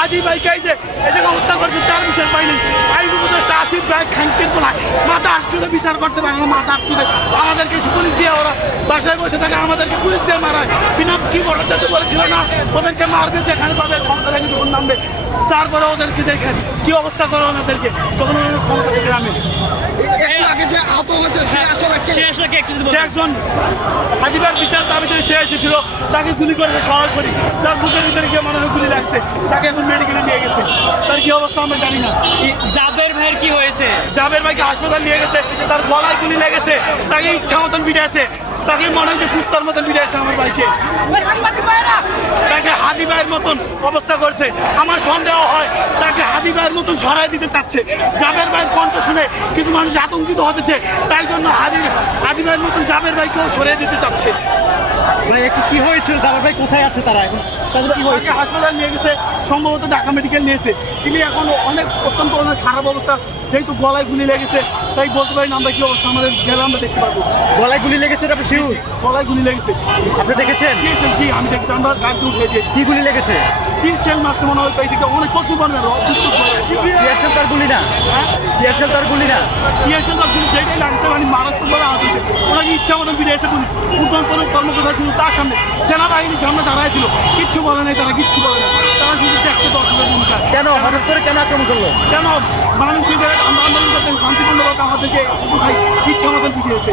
হাদি ভাইকে এই যে হত্যা করছে তার বিচার পাইনি। আইন উপদেষ্টা আসিফ ভাই খানকে তোলা মাথা আটচুলে বিচার করতে পারে না, মাথা আটচুলে আমাদেরকে পুলিশ দিয়ে ওরা বাসায় বসে থাকে, আমাদেরকে পুলিশ দিয়ে মারায়। বিনা কি বড় চাষে বলেছিল না ওদেরকে মারবে, যেখানে পাবে ক্ষমতা থেকে যখন নামবে, তারপরে ওদেরকে দেখেন কি অবস্থা করে ওনাদেরকে যখন ওনাদের ক্ষমতা থেকে নামে। আগে যে আহত হয়েছে সে আসলে সে একজন হাদিবার বিচার দাবিতে সে এসেছিল, তাকে গুলি করেছে সরাসরি, তার বুকের ভিতরে গিয়ে মনে হয় গুলি লাগছে, তাকে এখন মেডিকেলে নিয়ে গেছে। তার কি অবস্থা আমরা জানি না। জাবের ভাইয়ের কি হয়েছে? জাবের ভাইকে হাসপাতাল নিয়ে গেছে, তার গলায় গুলি লেগেছে, তাকে ইচ্ছা মতন পিটাইছে, তাকে মনে হচ্ছে কুত্তার মতন পিটাইছে আমার ভাইকে, তাকে হাদি ভাইয়ের মতন অবস্থা করছে। আমার সন্দেহ হয় তাকে হাদি ভাইয়ের মতন সরাই দিতে চাচ্ছে। জাবের ভাইয়ের কণ্ঠ শুনে কিছু মানুষ আতঙ্কিত হতেছে, তাই জন্য হাদি ভাইয়ের মতন জাবের ভাইকেও সরিয়ে দিতে চাচ্ছে। মানে একটু কি হয়েছিল, জাবের ভাই কোথায় আছে তারা এখন, তাদের কি হয়েছে? তাকে হাসপাতাল নিয়ে গেছে, সম্ভবত ঢাকা মেডিকেল নিয়েছে। তিনি এখন অত্যন্ত অনেক খারাপ অবস্থা, যেহেতু গলায় গুলি লেগেছে তাই বলতে পারি না আমরা কি অবস্থা, আমাদের গেলে আমরা দেখতে পারবো। গলায় গুলি লেগেছে, আপনি শিওর? গলায় গুলি লেগেছে। আপনি দেখেছেন? জি আমি দেখছি, আমরা গাড়ি উঠে দিয়েছি। কি গুলি লেগেছে? 30 সেল মারছে মনে হয়, এইদিকে অনেক প্রচুর পরিমাণে টিয়ারশেল তার গুলি না, টিয়ারশেল তার গুলি না, টিয়ারশেল বা গুলি যেটাই লাগছে মানে মারাত্মকভাবে আহত হয়েছে। ওনাকে ইচ্ছা মতন পিটিয়েছে পুলিশ, উদ্যন্তন কর্মকর্তা ছিল তার সামনে, সেনাবাহিনীর সামনে দাঁড়ায় ছিল, কিচ্ছু বলে নাই, তারা কিচ্ছু বলে নাই, তারা শুধু দেখছে দর্শকের ভূমিকা। কেন হঠাৎ করে কেন আক্রমণ করলো? কেন মানুষ এই জায়গায় আমরা আন্দোলন করতেন শান্তিপূর্ণভাবে, আমাদেরকে ইচ্ছা মতন পিটিয়েছে।